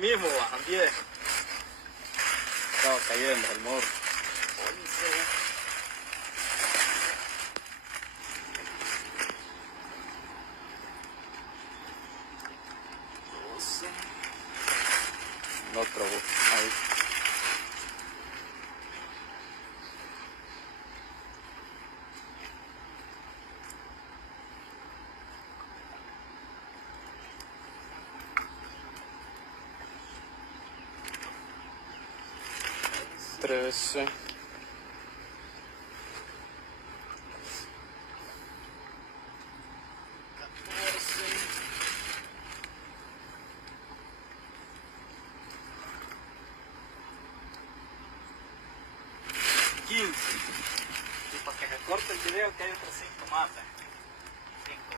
mismo, también. Estaba cayendo el morro. 11, 12. No trabó. Ahí. Trece. 15. Y para que se corte el video que hay otros 5 más.